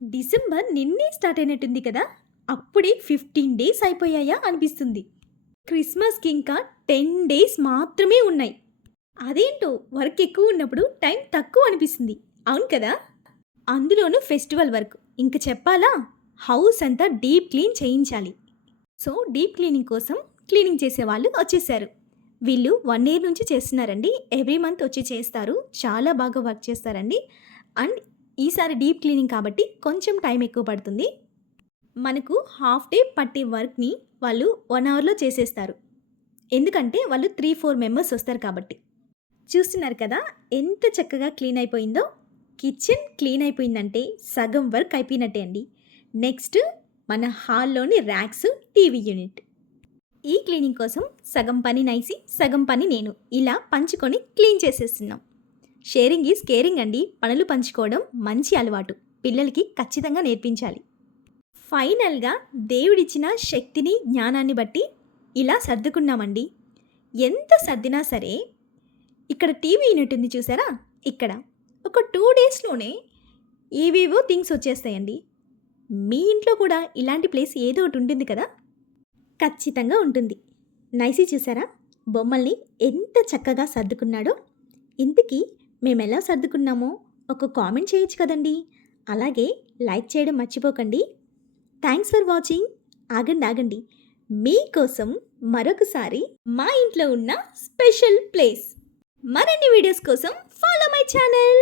December నిన్నే start అయినట్టుంది కదా! అప్పుడే 15 డేస్ అయిపోయాయా అనిపిస్తుంది. క్రిస్మస్‌కి ఇంకా 10 డేస్ మాత్రమే ఉన్నాయి. అదేంటో వర్క్ ఎక్కువ ఉన్నప్పుడు టైం తక్కువ అనిపిస్తుంది. అవును కదా! అందులోనూ ఫెస్టివల్ వర్క్. ఇంక చెప్పాలా? హౌస్ అంతా డీప్ క్లీన్ చేయించాలి. సో, డీప్ క్లీనింగ్ కోసం క్లీనింగ్ చేసేవాళ్ళు వచ్చేసారు. వీళ్ళు 1 ఇయర్ నుంచి చేస్తున్నారండి. ఎవ్రీ మంత్ వచ్చి చేస్తారు. చాలా బాగా వర్క్ చేస్తారండి. అండ్ ఈసారి డీప్ క్లీనింగ్ కాబట్టి కొంచెం టైం ఎక్కువ పడుతుంది. మనకు హాఫ్ డే పట్టే వర్క్‌ని వాళ్ళు 1 అవర్‌లో చేసేస్తారు. ఎందుకంటే వాళ్ళు 3, 4 మెంబర్స్ వస్తారు కాబట్టి. చూస్తున్నారు కదా! ఎంత చక్కగా క్లీన్ అయిపోయిందో. కిచెన్ క్లీన్ అయిపోయిందంటే సగం వర్క్ అయిపోయినట్టే అండి. నెక్స్ట్ మన హాల్‌లోని ర్యాక్స్, టీవీ యూనిట్. ఈ క్లీనింగ్ కోసం సగం పని నైసి, సగం పని నేను. ఇలా పంచుకొని క్లీన్ చేసేస్తున్నాం. షేరింగ్ ఈజ్ కేరింగ్ అండి. పనులు పంచుకోవడం మంచి అలవాటు. పిల్లలకి ఖచ్చితంగా నేర్పించాలి. ఫైనల్‌గా దేవుడిచ్చిన శక్తిని, జ్ఞానాన్ని బట్టి ఇలా సర్దుకున్నామండి. ఎంత సర్దినా సరే ఇక్కడ టీవీ యూనిట్ ఉంది చూసారా? ఇక్కడ. ఒక 2 డేస్‌లోనే ఏవేవో థింగ్స్ వచ్చేస్తాయండి. మీ ఇంట్లో కూడా ఇలాంటి ప్లేస్ ఏదో ఒకటి ఉంటుంది కదా! ఖచ్చితంగా ఉంటుంది. నైసి చూసారా? బొమ్మల్ని ఎంత చక్కగా సర్దుకున్నాడో. ఇంతకీ మేమెలా సర్దుకున్నామో ఒక కామెంట్ చేయొచ్చు కదండీ! అలాగే లైక్ చేయడం మర్చిపోకండి. Thanks for watching. ఆగండి. మీకోసం మరొకసారి మా ఇంట్లో ఉన్న స్పెషల్ ప్లేస్. మరిన్ని వీడియోస్ కోసం ఫాలో మై ఛానల్.